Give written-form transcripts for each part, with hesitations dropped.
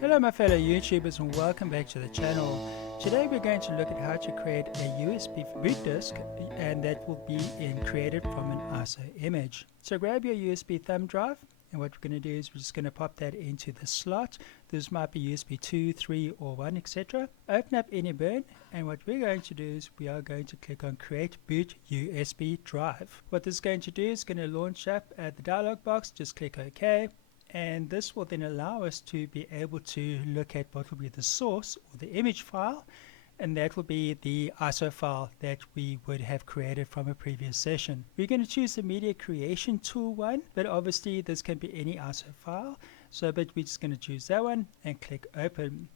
Hello my fellow YouTubers and welcome back to the channel. Today we're going to look at how to create a USB boot disk, and that will be created from an ISO image. So grab your USB thumb drive, and what we're going to do is we're just going to pop that into the slot. This might be USB 2, 3 or 1, etc. Open up any burn, and what we're going to do is we are going to click on create boot USB drive. What this is going to do is going to launch up at the dialog box. Just click OK. And this will then allow us to be able to look at what will be the source or the image file, and that will be the ISO file that we would have created from a previous session. We're going to choose the media creation tool one, but obviously this can be any ISO file, but we're just going to choose that one and click open.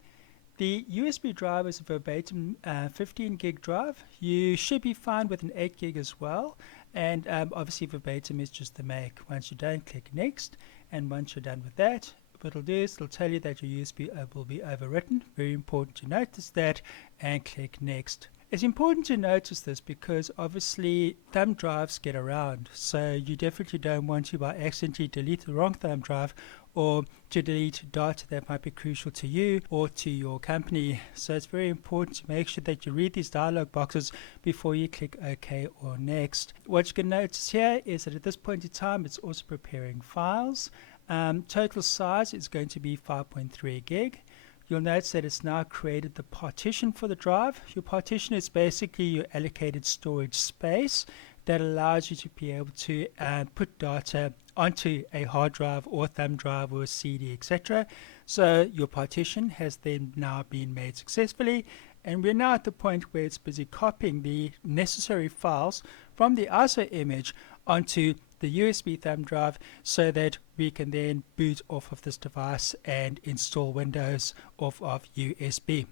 The USB drive is a verbatim 15 gig drive. You should be fine with an 8 gig as well, and obviously verbatim is just the make. Once you're done, click next, and once you're done with that, what it'll do is it'll tell you that your USB will be overwritten. Very important to notice that, and click next. It's important to notice this because obviously thumb drives get around, so you definitely don't want to by accidentally delete the wrong thumb drive or to delete data that might be crucial to you or to your company. So it's very important to make sure that you read these dialog boxes before you click OK or next. What you can notice here is that at this point in time it's also preparing files. Total size is going to be 5.3 gig. You'll notice that it's now created the partition for the drive. Your partition is basically your allocated storage space that allows you to be able to put data onto a hard drive or thumb drive or a CD, etc. So your partition has then now been made successfully, and we're now at the point where it's busy copying the necessary files from the ISO image onto the USB thumb drive so that we can then boot off of this device and install Windows off of USB.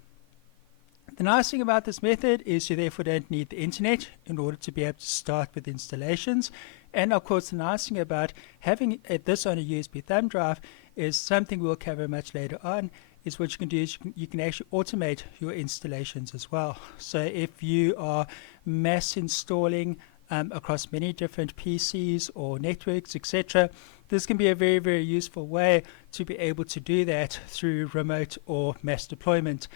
The nice thing about this method is you therefore don't need the internet in order to be able to start with installations. And of course the nice thing about having this on a USB thumb drive is something we'll cover much later on, is what you can do is you can actually automate your installations as well. So if you are mass installing across many different PCs or networks, etc., this can be a very, very useful way to be able to do that through remote or mass deployment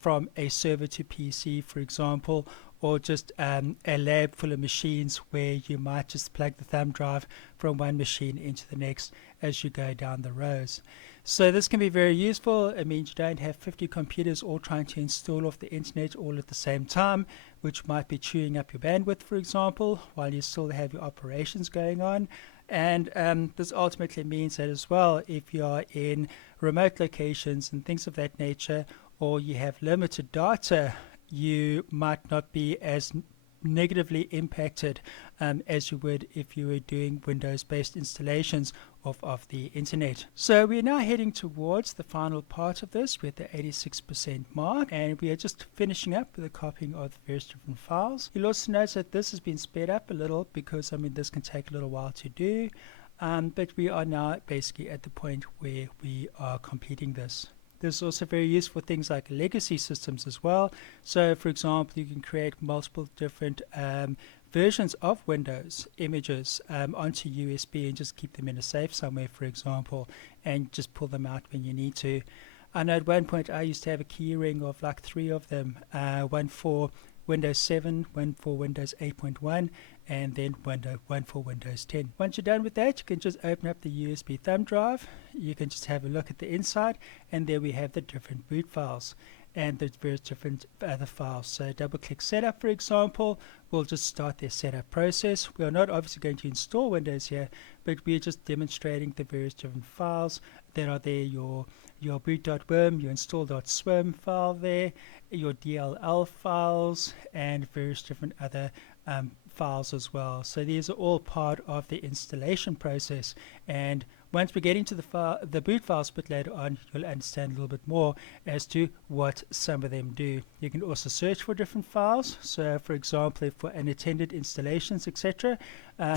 from a server to PC, for example, or just a lab full of machines where you might just plug the thumb drive from one machine into the next as you go down the rows. So this can be very useful. It means you don't have 50 computers all trying to install off the internet all at the same time, which might be chewing up your bandwidth, for example, while you still have your operations going on. And this ultimately means that as well, if you are in remote locations and things of that nature, or you have limited data, you might not be as negatively impacted as you would if you were doing Windows-based installations of the internet. So we're now heading towards the final part of this with the 86% mark, and we are just finishing up with the copying of the various different files. You'll also notice that this has been sped up a little because this can take a little while to do, but we are now basically at the point where we are completing this. There's also very useful things like legacy systems as well. So for example, you can create multiple different versions of Windows images onto USB and just keep them in a safe somewhere, for example, and just pull them out when you need to. I know at one point I used to have a key ring of like 3 of them, one for Windows 7, one for Windows 8.1, and then one for Windows 10. Once you're done with that, you can just open up the USB thumb drive. You can just have a look at the inside, and there we have the different boot files and the various different other files. So double click setup, for example, will just start their setup process. We are not obviously going to install Windows here, but we're just demonstrating the various different files that are there, your boot.wim, your install.swim file there, your DLL files, and various different other files as well. So these are all part of the installation process, and once we get into the boot files bit later on, you'll understand a little bit more as to what some of them do. You can also search for different files. So for example, for unattended installations, etc.,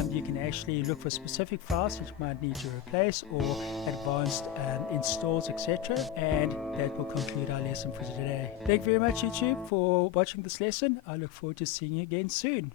you can actually look for specific files that you might need to replace or advanced installs, etc. And that will conclude our lesson for today. Thank you very much, YouTube, for watching this lesson. I look forward to seeing you again soon.